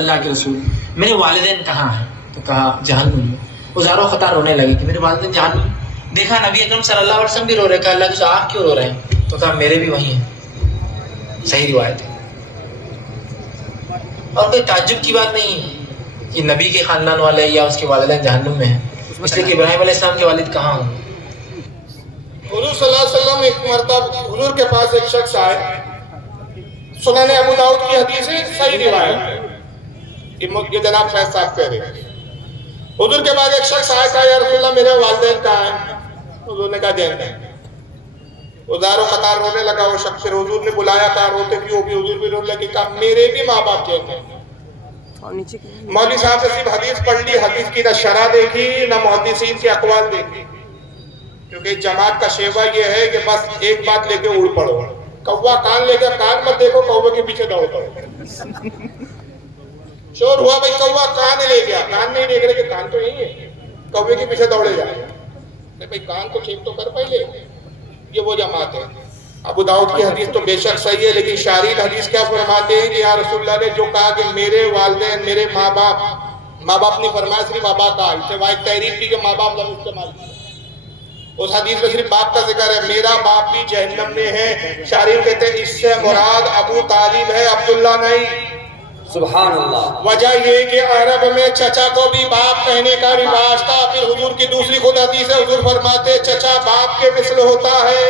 اللہ کے رسول میرے والدین کہاں ہیں؟ تو کہا جہنم میں. وہ زارو خطا رونے لگی کہ میرے والدین جہنم میں. دیکھا نبی اکرم صلی اللہ علیہ وسلم بھی رو رہے. کہا اللہ تو آپ کیوں رو رہے ہیں؟ تو کہا میرے بھی وہی ہیں. صحیح روایت ہے. اور کوئی تعجب کی بات نہیں ہے کہ نبی کے خاندان والے یا اس کے والدین جہنم میں ہیں، اس لیے کہ ابراہیم علیہ السلام کے والد کہاں ہوں. حضور صلی اللہ علیہ وسلم ایک مرتبہ حضور کے پاس ایک شخص آئے. سنن ابو داؤد کی حدیث ہے، صحیح روایت ہے. یہ جناب فیض صاحب کہہ رہے ہیں. حضور کے بعد ایک شخص آیا، کہا یا رسول اللہ میرے والدین کہاں ہیں؟ حضور نے کہا جہنم میں. ادار و قطار رونے لگا وہ شخص. پھر حضور نے بلایا، کہا روتے کیوں؟ بھی حضور بھی رونے لگے. کہا میرے بھی ماں باپ جہنم میں. مولوی صاحب نے صرف حدیث پڑھ لی، حدیث کی نہ شرح دیکھی نہ محدثین کے اقوال دیکھی. کیونکہ جماعت کا شیوا یہ ہے کہ بس ایک بات لے کے اڑ پڑو. کوا کان لے کر کان مت دیکھو، کوے کے پیچھے دوڑ پڑو. شور ہوا بھائی کوا کان لے گیا، کان نہیں دیکھ رہے کہ کان تو یہی ہے، کوے کے پیچھے دوڑے جائے. بھائی کان کو ٹھیک تو کر پہلے. یہ وہ جماعت ہے. ابو داؤد کی حدیث تو بے شک صحیح ہے، لیکن شارحین حدیث کیا فرماتے ہیں کہ یا رسول اللہ نے جو کہا کہ میرے والدین میرے ماں باپ نہیں فرمایا، صرف ابا کا. اس سے واحد تحریف کی کہ ماں باپ لفظ استعمال کیا. اس حدیث میں صرف باپ کا ذکر ہے. میرا باپ بھی جہنم میں ہے. شارحین کہتے ہیں اس سے مراد ابو طالب ہے، عبداللہ نہیں. سبحان اللہ. وجہ یہ کہ عرب میں چچا کو بھی باپ کہنے کا رواج تھا. پھر حضور کی دوسری خود حدیث ہے، حضور فرماتے چچا باپ کے مثل ہوتا ہے.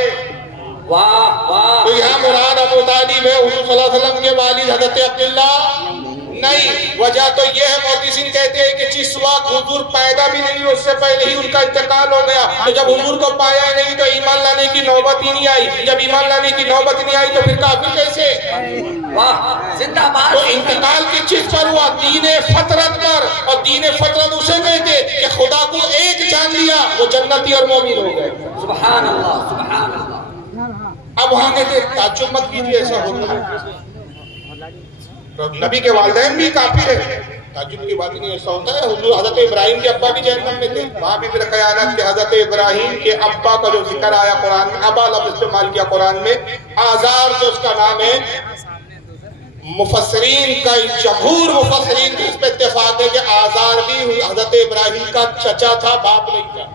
واہ واہ. تو یہاں مراد ابو طالب ہے، حضور صلی اللہ علیہ وسلم کے والد حضرت عبداللہ نہیں. وجہ تو یہ ہے، محدثین کہتے ہیں کہ جس وقت حضور پیدا بھی نہیں ہوئے اس سے پہلے ہی ان کا انتقال ہو گیا. تو جب حضور کو پایا ہی نہیں تو ایمان لانے کی نوبت ہی نہیں آئی. جب ایمان لانے کی نوبت نہیں آئی تو پھر کافر کیسے؟ واہ زندہ باد. تو انتقال کی چیز پر ہوا؟ دین فطرت پر. اور دین فطرت اسے کہتے کہ خدا کو ایک جان لیا وہ جنتی اور مومن ہو گئے. سبحان اللہ سبحان اللہ. اب وہاں کہتے تعجب مت کیجیے ایسا ہوتا ہے. نبی کے والدین بھی کافر ہیں، تعجب کی بات نہیں. ایسا ہوتا ہے. حضور حضرت ابراہیم کے ابا بھی جہنم میں تھے. وہاں بھی پھر خیانت کہ حضرت ابراہیم کے ابا کا جو ذکر آیا قرآن میں، ابا لفظ استعمال کیا قرآن میں. آزار جو اس کا نام ہے، مفسرین کا جمہور مفسرین کی اس پہ اتفاق ہے کہ آزار بھی حضرت ابراہیم کا چچا تھا، باپ نہیں تھا.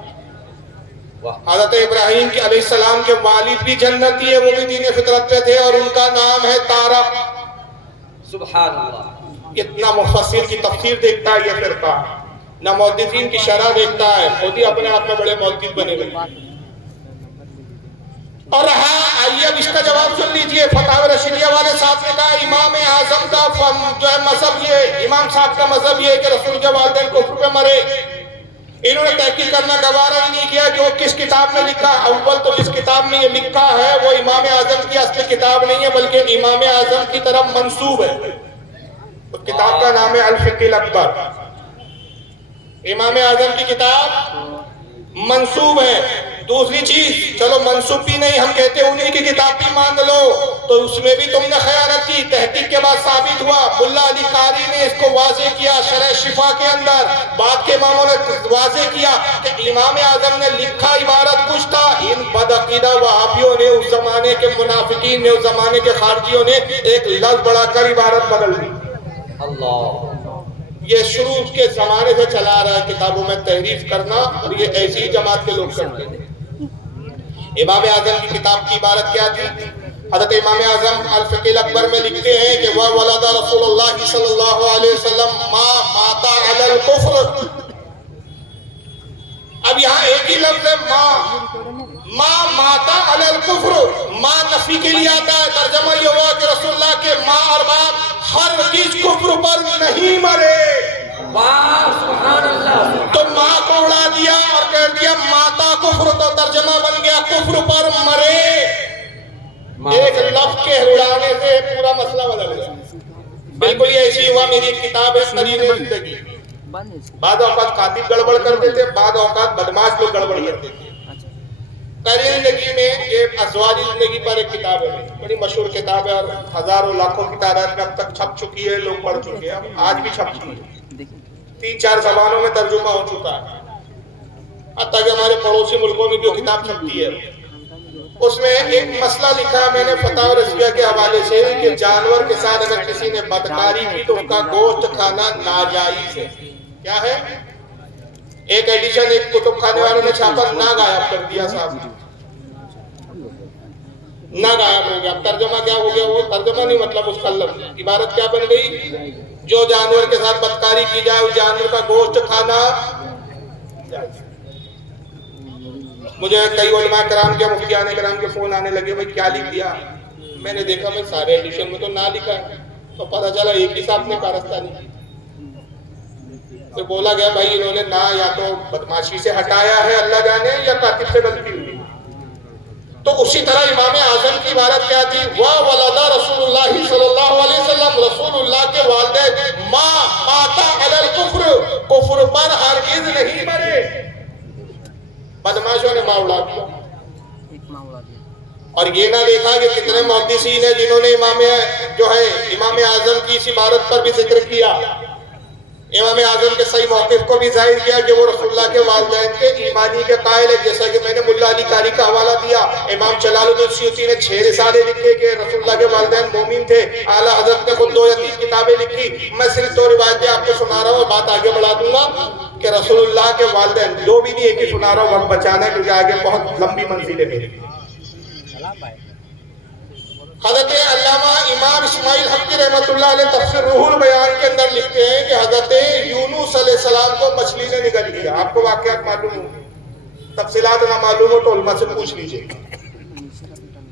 حضرت ابراہیم کے علیہ السلام کے والد بھی جنتی ہے، وہ بھی دین فطرت پہ تھے، اور ان کا نام ہے تارق. سبحان اللہ. اتنا مفسر کی تفسیر دیکھتا ہے یہ فرقہ، نہ محدثین کی شرح دیکھتا ہے. خود ہی اپنے آپ میں بڑے محدث بنے گئے. اور ہاں آئیے اب اس کا جواب سن لیجئے. فتاوی رشیدیہ والے صاحب نے کہا امام اعظم کا جو ہے مذہب یہ، امام صاحب کا مذہب یہ ہے کہ رسول کے والدین کفر پہ مرے. انہوں نے تحقیق کرنا گوارا ہی نہیں کیا کہ وہ کس کتاب میں لکھا. اول تو جس کتاب میں یہ لکھا ہے وہ امام اعظم کی اصلی کتاب نہیں ہے، بلکہ امام اعظم کی طرف منسوب ہے. اس کتاب کا نام ہے الفقہ الاکبر. امام اعظم کی کتاب منسوب ہے. دوسری چیز، چلو منسوب بھی نہیں، ہم کہتے ہیں انہی کی کتاب بھی مان لو، تو اس میں بھی تم نے خیانت کی. تحقیق کے بعد ثابت ہوا، ملا علی قاری نے اس کو واضح کیا شرح شفا کے اندر. بعد کے اماموں نے واضح کیا کہ امام اعظم نے لکھا عبارت کچھ تھا، ان بدعقیدہ وہابیوں نے، اس زمانے کے منافقین نے، اس زمانے کے خارجیوں نے ایک لفظ بڑھا کر عبارت بدل دی. اللہ. یہ شروع کے زمانے سے چلا رہا ہے کتابوں میں تحریف کرنا، اور یہ ایسی جماعت کے لوگ کرتے ہیں. امام اعظم کی کتاب کی عبارت کیا تھی؟ حضرت امام اعظم الفقہ الاکبر میں لکھتے ہیں کہ وَوَلَدَ رسول اللہ صلی اللہ علیہ وسلم ما ماتا علی الکفر. اب یہاں ایک ہی لفظ ہے ما ماتا علی الکفر. ما نفی کے لیے آتا ہے. ترجمہ یہ ہوا کہ رسول اللہ کے ماں اور باپ ہرگز کفر پر نہیں مرے. واہ سبحان اللہ. تو ماں کو اڑا دیا اور کہہ دیا ماتا کفر، تو ترجمہ بن گیا کفر پر مرے. ایک لفظ کے اڑانے سے پورا مسئلہ بدل گیا. بالکل یہ ایسی ہوا. میری ایک کتاب ہے قرین زندگی. بعض اوقات خاطب گڑبڑ کرتے تھے، بعض اوقات بدماش لوگ گڑبڑ کرتے تھے. قرین زندگی میں یہ ازواجی زندگی پر ایک کتاب ہے، بڑی مشہور کتاب ہے، اور ہزاروں لاکھوں کی تعداد میں اب تک چھپ چکی ہے، لوگ پڑھ چکے ہیں، آج بھی چھپ چکی ہے. 3-4 زبانوں میں ترجمہ ہو چکا ہے. حتیٰ کہ ہمارے پڑوسی ملکوں میں جو کتاب چھپتی ہے اس میں ایک مسئلہ لکھا ہے میں نے فتح رضویہ کے حوالے سے کہ جانور کے ساتھ اگر کسی نے بدکاری کی تو اس کا گوشت کھانا ناجائز ہے. کیا ہے؟ ایک ایڈیشن ایک کتب خانے والوں نے چھاپا نہ غائب کر دیا صاحب. نہ غائب ہو گیا. ترجمہ کیا ہو گیا؟ وہ ترجمہ نہیں مطلب اس کا لفظ عبارت کیا بن گئی؟ جو جانور کے ساتھ بدکاری کی جائے اس جانور کا گوشت کھانا. مجھے کئی علماء کرام کے مفتیان کرام کے فون آنے لگے بھائی کیا لکھ دیا. میں نے دیکھا بھائی سارے ایڈیشن میں تو نہ لکھا ہے تو پتہ چلا ایک ہی صاحب نے کارستانی کی. تو بولا گیا بھائی انہوں نے نہ یا تو بدماشی سے ہٹایا ہے اللہ جانے یا کاتب سے غلطی ہوئی. تو اسی طرح امام اعظم کی عبارت کیا تھی؟ وَوَلَدَ رسول اللہ صلی اللہ علیہ وسلم. رسول اللہ کے والدین ما ماتا علی الکفر، کفر پر ہرگز نہیں مرے. بدماشوں نے ماں اڑا دیا. اور یہ نہ دیکھا کہ کتنے محدثین ہیں جنہوں نے امام اعظم کی اس عبارت پر بھی ذکر کیا. امام اعظم کے صحیح موقف کو بھی ظاہر کیا کہ وہ رسول اللہ کے والدین کے ایمانی کے قائل ہے. جیسا کہ میں نے ملا علی قاری کا حوالہ دیا. امام جلال الدین سیوطی نے 6 رسالے لکھے کہ رسول اللہ کے والدین مومن تھے. اعلیٰ حضرت نے خود 2 یا 3 کتابیں لکھی. میں صرف 2 روایتیں آپ کو سنا رہا ہوں اور بات آگے بڑھا دوں گا کہ رسول اللہ کے والدین 2 بھی نہیں، ایک ہی سنا رہا ہوں، وقت بچانا ہے کیونکہ آگے بہت لمبی منزل ہے میری. حضرت علامہ امام اسماعیل حقی رحمۃ اللہ علیہ تفسیر روح البیان کے اندر لکھتے ہیں کہ حضرت یونس علیہ السلام کو مچھلی نے نگل لیا. آپ کو واقعات معلوم ہوں، تفصیلات نہ معلوم ہو تو علماء سے پوچھ لیجئے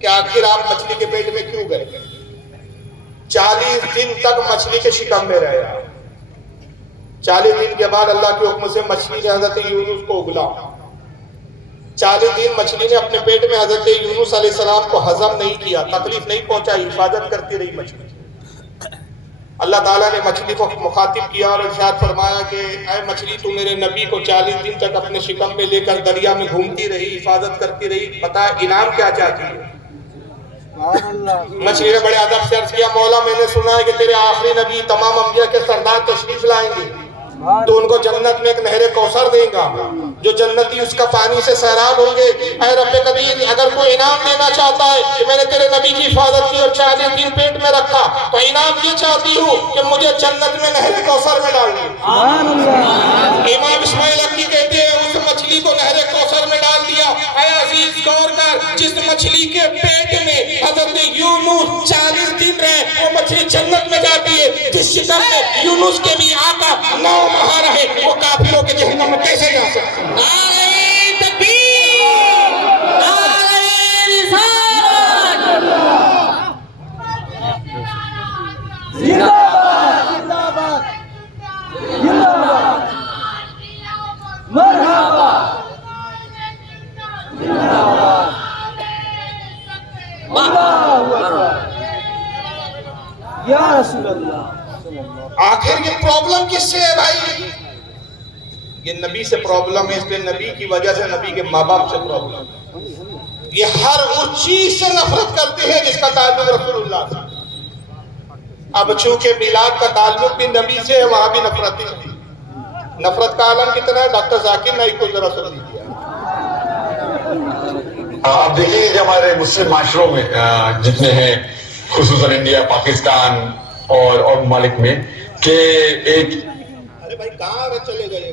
کہ آخر آپ مچھلی کے پیٹ میں کیوں گئے. 40 دن تک مچھلی کے شکم میں رہے. 40 دن کے بعد اللہ کے حکم سے مچھلی نے حضرت یونس کو اگلا. 40 دن مچھلی نے اپنے پیٹ میں حضرت یونس علیہ السلام کو ہضم نہیں کیا، تکلیف نہیں پہنچائی، حفاظت کرتی رہی مچھلی. اللہ تعالیٰ نے مچھلی کو مخاطب کیا اور ارشاد فرمایا کہ اے مچھلی تو میرے نبی کو 40 دن تک اپنے شکم میں لے کر دریا میں گھومتی رہی، حفاظت کرتی رہی، بتا انعام کیا چاہتی ہے؟ مچھلی نے بڑے ادب سے عرض کیا مولا میں نے سنا ہے کہ تیرے آخری نبی تمام انبیاء کے سردار تشریف لائیں گے تو ان کو جنت میں ایک نہر کوثر دیں گا، جو جنتی اس کا پانی سے سیراب ہوں گے. اے رب قدیر اگر کوئی انعام دینا چاہتا ہے کہ میں نے تیرے نبی کی حفاظت کی اور 40 دن پیٹ میں رکھا تو انعام یہ چاہتی ہوں کہ مجھے جنت میں نہر کوثر میں ڈال دیں. امام اسماعیل حقی کہتے ہیں اس مچھلی کو نہر کوثر میں ڈال دیا. اے عزیز غور کر، جس مچھلی کے پیٹ میں حضرت یونس 40 دن رہے وہ مچھلی جنت میں جاتی ہے. جس شکم میں یونس کے بھی آقا 9 ماہ رہے وہ کافروں کے جہنم میں کیسے جا سکتے؟ نعرہ تکبیر، نعرہ رسالت. زندہ باد، زندہ باد، مرحبا، زندہ باد. اللہ اکبر یا رسول اللہ. آخر یہ پرابلم کس سے ہے بھائی؟ یہ نبی سے پرابلم ہے. اس لیے نبی کی وجہ سے نبی کے ماں باپ سے پرابلم ہے. یہ ہر اس چیز سے نفرت کرتے ہیں جس کا تعلق رسول اللہ سے. اب چونکہ میلاد کا تعلق بھی نبی سے ہے وہاں بھی نفرت ہی. نفرت کا عالم کتنا ہے ڈاکٹر ذاکر نائک کو ذرا سن لیجیے. آپ دیکھیں کہ ہمارے مسلم معاشروں میں جتنے ہیں خصوصاً انڈیا، پاکستان اور ممالک میں کہ ایک ارے بھائی کہاں چلے گئے؟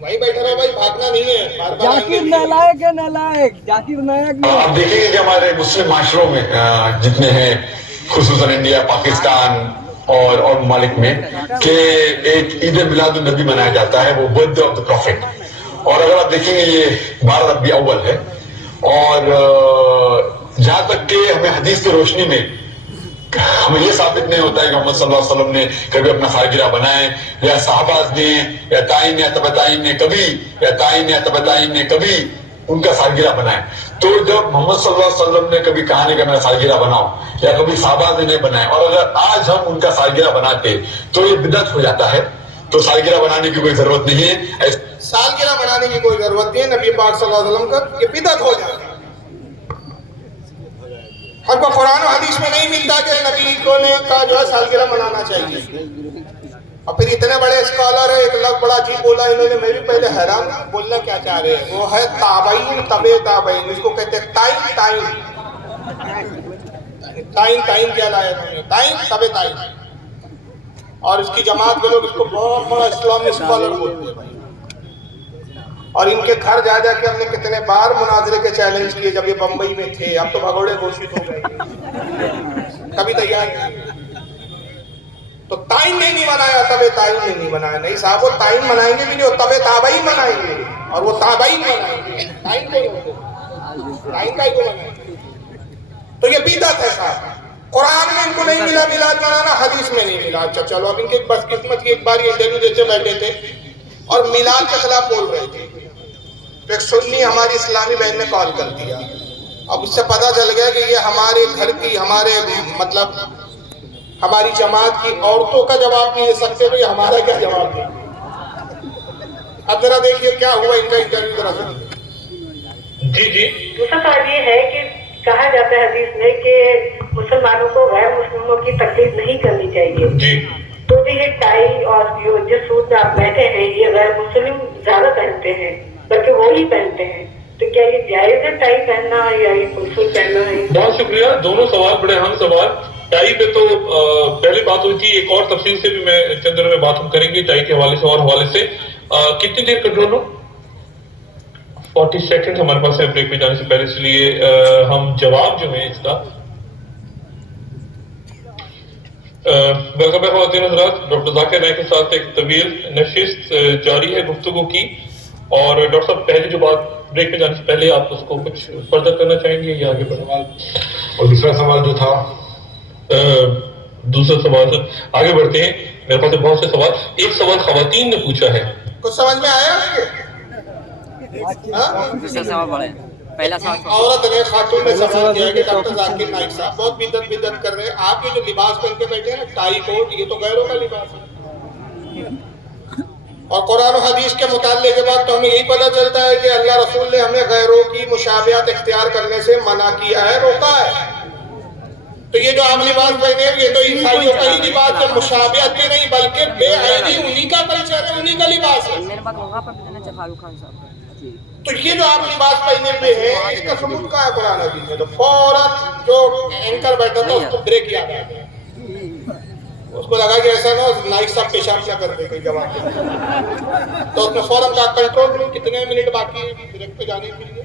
وہی بیٹھا رہو بھائی، بھاگنا نہیں ہے. بار بار ذاکر نالائق ہے، نالائق ذاکر نائق ہے. آپ دیکھیں کہ ہمارے مسلم معاشروں میں جتنے ہیں خصوصاً انڈیا، پاکستان اور ممالک میں کہ ایک عید میلاد النبی منایا جاتا ہے، وہ birthday of the prophet. اور اگر آپ دیکھیں گے یہ 12 ربیع اول ہے. اور جہاں تک کہ ہمیں حدیث کی روشنی میں ہمیں یہ ثابت نہیں ہوتا ہے کہ محمد صلی اللہ علیہ وسلم نے کبھی اپنا سالگرہ بنائے یا صحابہ نے یا تائین یا تبع تائین نے کبھی یا تائین یا تبع تائین نے کبھی ان کا سالگرہ بنائے. تو جب محمد صلی اللہ علیہ وسلم نے کبھی کہا نہیں کہ میں سالگرہ بناؤں یا کبھی صحابہ نے نہیں بنائے اور اگر آج ہم ان کا سالگرہ بناتے تو یہ بدعت ہو جاتا ہے. تو سالگرہ بنانے کی کوئی ضرورت نہیں ہے. سالگرہ بنانے کی کوئی ضرورت نہیں ہے. نبی پاک صلی اللہ علیہ وسلم کا یہ بدعت ہو جاتا ہے. ہم کو قرآن و حدیث میں نہیں ملتا کہ نبی کو نے کہا جو ہے سالگرہ منانا چاہیے. اور پھر اتنے بڑے اسکالر ہے, ایک لفظ بڑا عجیب بولا انہوں نے, میں بھی پہلے حیران بولنا کیا چاہ رہے ہیں. وہ ہے تابعین تبع تابعین, اس کو کہتے ہیں تائن تائن. تائن تائن کیا لایا انہوں نے, تائن تبع تائن. اور اس کی جماعت کے لوگ اس کو بہت بڑا اسلامی اسکالر بولتے ہیں بھائی. اور ان کے گھر جا جا کے ہم نے کتنے بار مناظرے کے چیلنج کیے جب یہ بمبئی میں تھے. اب تو بھگوڑے گھوشت ہو گئے, کبھی تیار نہیں. تو تائن نے نہیں منایا, تبع تائن نے نہیں منایا. نہیں صاحب, وہ تائن منائیں گے بھی نہیں, وہ تبع تابعین منائیں گے, اور وہ تابعین منائیں گے. تائن کو نہیں, تائن کا ہی کو منائیں گے. تو یہ بدعت ہے صاحب. قرآن میں ان کو نہیں ملا میلاد منانا, حدیث میں نہیں ملا. اچھا چلو, اب ان کے بس قسمت کی ایک بار یہ انٹرویو دیتے بیٹھے تھے اور میلاد کے خلاف بول رہے تھے. تو ایک سنی ہماری اسلامی بہن نے کال کر دیا. اب اس سے پتا چل گیا کہ یہ ہمارے گھر کی, ہمارے مطلب ہماری جماعت کی عورتوں کا جواب نہیں دے سکتے, تو یہ ہمارا کیا جواب دیں. اب ذرا دیکھیے کیا ہوا ان کا انٹرویو, ذرا سنیے. جی دوسرا سوال یہ ہے کہ کہا جاتا ہے حدیث میں کہ مسلمانوں کو غیر مسلموں کی تقلید نہیں کرنی چاہیے. جی تو بھی یہ ٹائی اور جس سوٹ میں آپ بیٹھے ہیں یہ غیر مسلم زیادہ پہنتے ہیں, بلکہ وہی پہنتے ہیں. تو کیا یہ جائز ہے ٹائی پہننا یا یہ فل سوٹ پہننا ہے؟ بہت شکریہ, دونوں سوال بڑے اہم سوال. ٹائی پہ تو پہلے بات ہوئی تھی, ایک اور تفصیل سے بھی میں چند دنوں میں بات ہم کریں گے ٹائی کے حوالے سے اور حوالے سے. کتنی دیر کنٹرول ہو؟ 40 سیکنڈ ہمارے پاس ہے بریک پہ جانے سے پہلے, اس لیے ہم جواب جو ہے اس کا ویلکم ہے خواتین حضرات. ڈاکٹر ذاکر نائک کے ساتھ ایک طویل نشست جاری ہے گفتگو کی, اور ڈاکٹر صاحب پہلے جو بات بریک پہ جانے سے پہلے آپ اس کو کچھ فردر کرنا چاہیں گے یا آگے بڑھنا؟ اور دوسرا سوال جو تھا, دوسرا سوال آگے بڑھتے ہیں, میرے پاس بہت سے سوال. ایک سوال خواتین نے پوچھا ہے, کچھ سمجھ میں آیا دوسرا سوال پڑھیں. پہلا سوال عورت نے, خاتون نے سوال کیا کہ ڈاکٹر ذاکر نائک صاحب بہت بدعت کر رہے ہیں. آپ یہ جو لباس پہن کے بیٹھے ہیں نا, ٹائی کوٹ, یہ تو غیروں کا لباس ہے. اور قرآن و حدیث کے مطالعے کے بعد تو ہمیں یہی پتہ چلتا ہے کہ اللہ رسول نے ہمیں غیروں کی مشابہت اختیار کرنے سے منع کیا ہے, روکا ہے. تو یہ جو آپ لباس پہنے ہیں یہ تو عیسائیوں کا ہی لباس ہے, مشابہت بھی نہیں بلکہ بے عیبی انہی کا کلچر ہے, انہی کا لباس ہے. میرے پاس وہاں پر بھی دینا چاہیے فاروق خان صاحب. تو یہ جو آپ لباس پہنے ہوئے ہیں اس کا ثبوت کہاں ہے قرآن حدیث میں؟ تو فوراً جو اینکر بیٹھا تھا اس کو بریک یاد آ گیا, اس کو لگا کہ ایسا نہ نائک صاحب پیشاب نہ کر دے کوئی جواب دے. تو اس نے فوراً کہا کنٹرول روم کتنے منٹ باقی ہے بریک پہ جانے کے لیے؟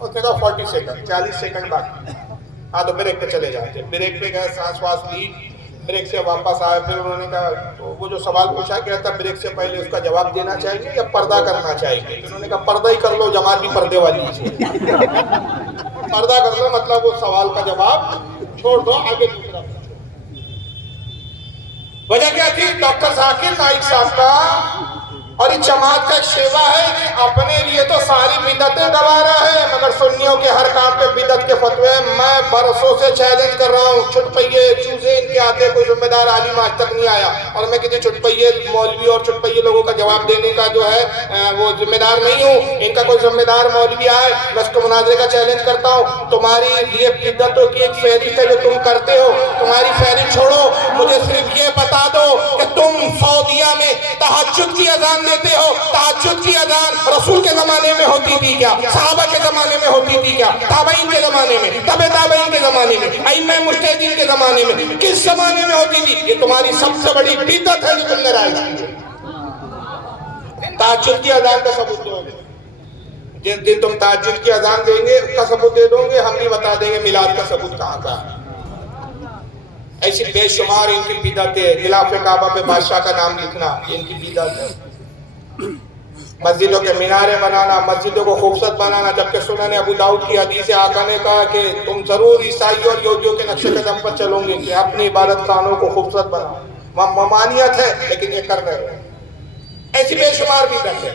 اس نے کہا 40 سیکنڈ, 40 سیکنڈ باقی. ہاں تو بریک پہ چلے جاتے. بریک پہ گئے, سانس واس لی, بریک سے واپس آئے. پھر انہوں نے کہا, تو وہ جو سوال پوچھا گیا تھا بریک سے پہلے اس کا جواب دینا چاہیں گے یا پردہ کرنا چاہیں گے؟ انہوں نے کہا پردہ ہی کر لو, جماعت بھی پردے والی ہے. پردہ کر لو مطلب وہ سوال کا جواب چھوڑ دو, آگے دوسرا. وجہ کیا تھی؟ ڈاکٹر ذاکر نائک صاحب کا اور اس جماعت کا ایک شیوا ہے کہ اپنے لیے تو ساری بدعتیں گوا رہا ہے, مگر سنیوں کے ہر کام پہ بدعت کے فتوے میں برسوں سے چیلنج کر رہا ہوں. چھٹپئیے چوزے ان کے آتے, کوئی ذمہ دار عالم آج تک نہیں آیا, اور میں کسی چھٹپئیے مولوی اور چھٹپئیے لوگوں کا جواب دینے کا جو ہے وہ ذمہ دار نہیں ہوں. ان کا کوئی ذمہ دار مولوی آئے, میں اس کو مناظرے کا چیلنج کرتا ہوں. تمہاری یہ بدعتوں کی ایک فہرست ہے جو تم کرتے ہو, تمہاری فہرست چھوڑو, مجھے صرف یہ بتا دو کہ تم سعودیہ میں تہجد کی اذان دیتے ہو. تہجد کی اذان رسول کے زمانے میں ہوتی تھی کیا؟ صحابہ کے زمانے میں ہوتی تھی کیا؟ تابعین کے زمانے میں, تبع تابعین کے زمانے میں, ائمہ مجتہدین کے زمانے میں, کس زمانے میں ہوتی تھی؟ یہ تمہاری سب سے بڑی بدعت ہے جو تم نے رائج کی. تہجد کی اذان کا ثبوت دو گے, جس دن تم تہجد کی اذان دیں گے اس کا ثبوت دے دو گے, ہم بھی بتا دیں گے میلاد کا ثبوت کہاں کا ہے. ایسی بے شمار ان کی بدعتیں. غلاف کعبہ پہ بادشاہ کا نام لکھنا, یہ ان کی بدعت ہے. مسجدوں کے مینارے بنانا, مسجدوں کو خوبصورت بنانا, جبکہ سنن ابو داؤد کی حدیث ہے آقا نے کہا کہ تم ضرور عیسائی اور یہودیوں کے نقش قدم پر چلو گے کہ اپنی عبادت خانوں کو خوبصورت بناؤ. ممانعت ہے لیکن یہ کر رہے ہیں. ایسی بے شمار بدعت ہے,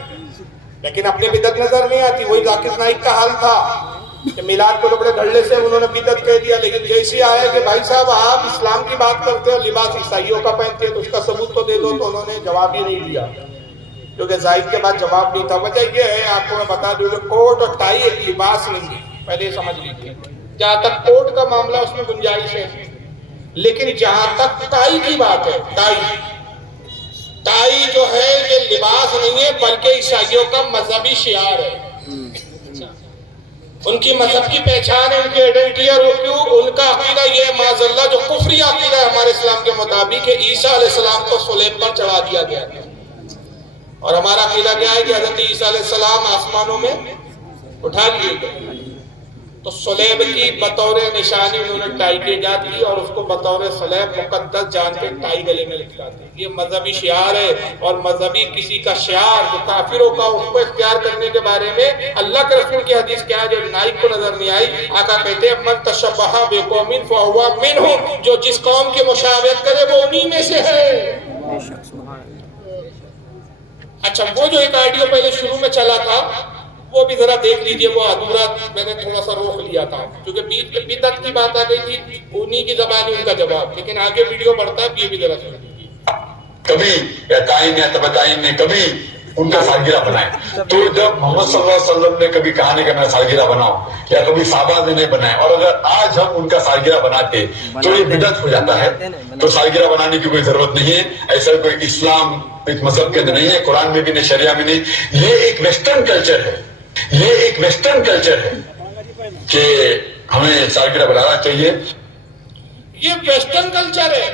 لیکن اپنی بدعت نظر نہیں آتی. وہی ذاکر نائک کا حال تھا کہ میلاد کو بڑے دھڑلے سے انہوں نے بدعت کہہ دیا, لیکن جیسے آیا کہ بھائی صاحب آپ اسلام کی بات کرتے ہو, لباس عیسائیوں کا پہنتے ہیں, تو اس کا ثبوت تو دے دو. تو انہوں نے جواب ہی نہیں دیا, کیونکہ زائد کے بعد جواب نہیں تھا. وجہ یہ ہے, آپ کو میں بتا دوں کہ کوٹ اور ٹائی ایک لباس نہیں ہے, پہلے یہ سمجھ لیجیے. جہاں تک کوٹ کا معاملہ اس میں گنجائش ہے, لیکن جہاں تک ٹائی کی بات ہے, ٹائی لباس نہیں ہے بلکہ عیسائیوں کا مذہبی شعار ہے. ان کی مذہب کی پہچان ہے, ان کی آئیڈینٹی ہے. اور وہ کیوں؟ ان کا عقیدہ یہ ہے معاذ اللہ جو کفری عقیدہ ہے ہمارے اسلام کے مطابق کہ عیسیٰ علیہ السلام کو صلیب پر چڑھا دیا گیا. اور ہمارا عقیدہ کیا ہے کہ حضرت عیسیٰ علیہ السلام آسمانوں میں اٹھا لیے گئے. تو صلیب کی بطور نشانی انہوں نے ٹائی کی ایجاد کی اور اس کو بطور صلیب مقدس جان کے ٹائی گلے میں لٹکاتے ہیں. یہ مذہبی شعار ہے. اور مذہبی کسی کا شعار جو کافروں کا اس کو اختیار کرنے کے بارے میں اللہ کے رسول کی حدیث کیا ہے جو نائک کو نظر نہیں آئی. آقا کہتے ہیں من تشبہ بقوم فہو منہم, جو جس قوم کی مشابہت کرے وہ انہی میں سے ہے. اچھا, وہ جو ایک آئیڈیو پہلے شروع میں چلا تھا وہ بھی ذرا دیکھ لیجئے. وہ ادھورا میں نے تھوڑا سا روک لیا تھا کیونکہ بیچ میں بدعت کی بات آ گئی تھی. انہی کی زبانی ان کا جواب, لیکن آگے ویڈیو بڑھتا ہے, یہ بھی ذرا سن لیجیے. کبھی تعین یا تبتعین نے کبھی ان کا سالگرہ بنائے. تو جب محمد صلی اللہ علیہ وسلم نے کبھی کہا نہیں کہ میں سالگرہ بناؤں, یا کبھی صحابہ نے نہیں بنائے, اور اگر آج ہم ان کا سالگرہ بناتے تو یہ بدعت ہو جاتا ہے. تو سالگرہ بنانے کی کوئی ضرورت نہیں ہے. ایسا کوئی اسلام ایک مذہب کے اندر نہیں ہے, قرآن میں بھی نہیں, شریعہ میں نہیں. یہ ایک ویسٹرن کلچر ہے, یہ ایک ویسٹرن کلچر ہے کہ ہمیں سالگرہ بنانا چاہیے. یہ ویسٹرن کلچر ہے,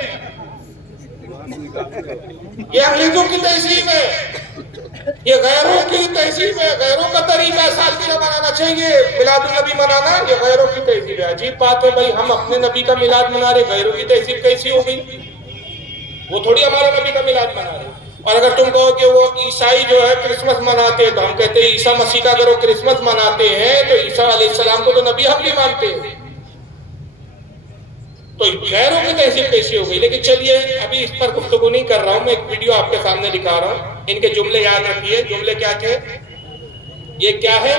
یہ انگریزوں کی تہذیب ہے, یہ غیروں کی تہذیب ہے. غیروں کا طریقہ سالگرہ منانا چاہیے, میلاد النبی منانا, یہ غیروں کی تہذیب ہے. عجیب بات ہے بھائی, ہم اپنے نبی کا میلاد منا رہے, غیروں کی تہذیب کیسی ہو گئی؟ وہ تھوڑی ہمارے نبی کا میلاد منا رہے. اور اگر تم کہو کہ وہ عیسائی جو ہے کرسمس مناتے ہیں, تو ہم کہتے ہیں عیسیٰ مسیح کا اگر وہ کرسمس مناتے ہیں تو عیسیٰ علیہ السلام کو تو نبی ہم بھی مانتے ہیں. تو غیروں کی تہذیب کیسی ہو گئی؟ لیکن چلیے ابھی اس پر گفتگو نہیں کر رہا ہوں, میں ایک ویڈیو آپ کے سامنے دکھا رہا ہوں. ان کے جملے یاد رکھیے. جملے کیا تھے؟ یہ کیا ہے؟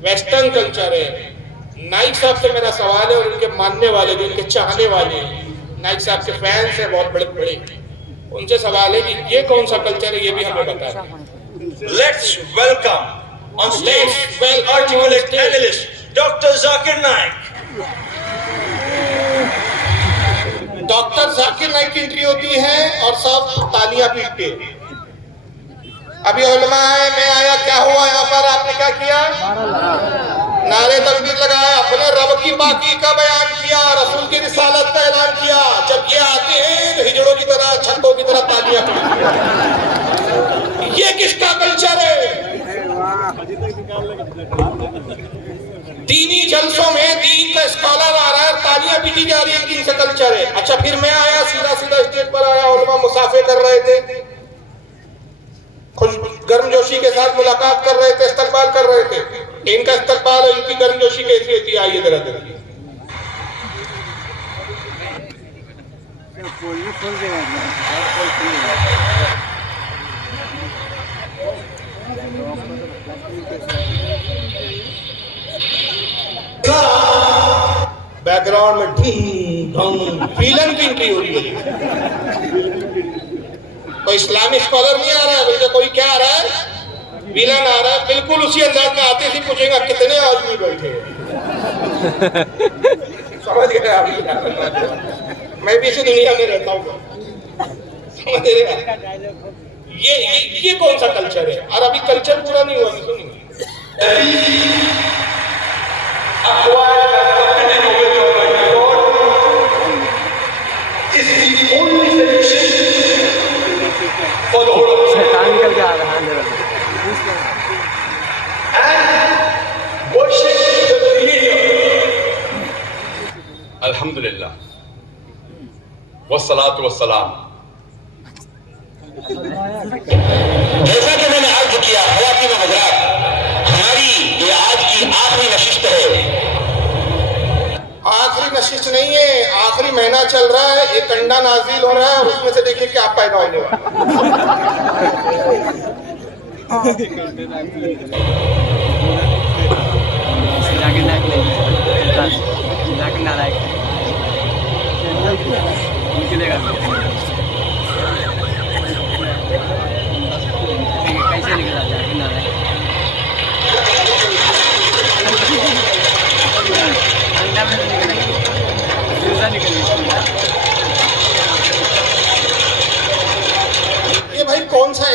ویسٹرن کلچر ہے. نائک صاحب سے میرا سوال ہے, اور ان کے ماننے والے جو ان کے چاہنے والے ہیں, نائک صاحب کے فینس ہیں بہت بڑے بڑے, ان سے سوال ہے کہ یہ کون سا کلچر ہے, یہ بھی ہمیں بتائیں. Let's welcome on stage articulate analyst Dr. Zakir Naik. Doctor Zakir Naik کی انٹری ہوتی ہے اور سب تالیاں پیٹتے. ابھی علماء ہے, میں آیا, کیا ہوا یہاں پر, آپ نے کیا کیا؟ نعرے تکبیر لگایا, اپنے رب کی باقی کا بیان کیا, رسول کی رسالت کا اعلان کیا. جب یہ آتے ہیں تو ہجڑوں کی طرح, چھتوں کی طرح تالیاں پیٹتے. یہ کس کا کلچر ہے؟ دینی جلسوں میں دین کا اسکالر آ رہا ہے, تالیاں پیٹی جا رہی ہے, کن سے کلچر ہے؟ اچھا, پھر میں آیا, سیدھا سیدھا اسٹیج پر آیا, علماء مسافے کر رہے تھے, خوش گرم جوشی کے ساتھ ملاقات کر رہے تھے, استقبال کر رہے تھے. ان کا استقبال اور ان کی گرم جوشی کیسی ہوتی ہے, آئیے ذرا دیکھیے. بیک گراؤنڈ میں ڈھم ڈھم ویلن کی انٹری ہو رہی ہے. کوئی اسلامی اسکالر نہیں آ رہا ہے, بلکہ کوئی کیا آ رہا ہے؟ ویلن آ رہا ہے. بالکل اسی انداز میں آتے ہی پوچھیں گا کتنے آدمی بیٹھے ہیں. سمجھ گئے آپ؟ میں بھی اسی دنیا میں رہتا ہوں, سمجھ رہے؟ یہ کون سا کلچر ہے؟ اور ابھی کلچر پورا نہیں ہوا, سنیں گے. شیطان نکل کے آ رہا ہے. الحمدللہ والصلاة والسلام. جیسا کہ میں نے عرض کیا, خواتین و حضرات, ہماری یہ آج کی آخری نشست ہے. آخری نشست نہیں ہے, آخری مہینہ چل رہا ہے, ایک انڈا نازل ہو رہا ہے, اور اس میں سے دیکھیں کہ آپ پیدا ہونے نکلے گا کیسے نکلا جاکر نالائق. یہ بھائی کون سا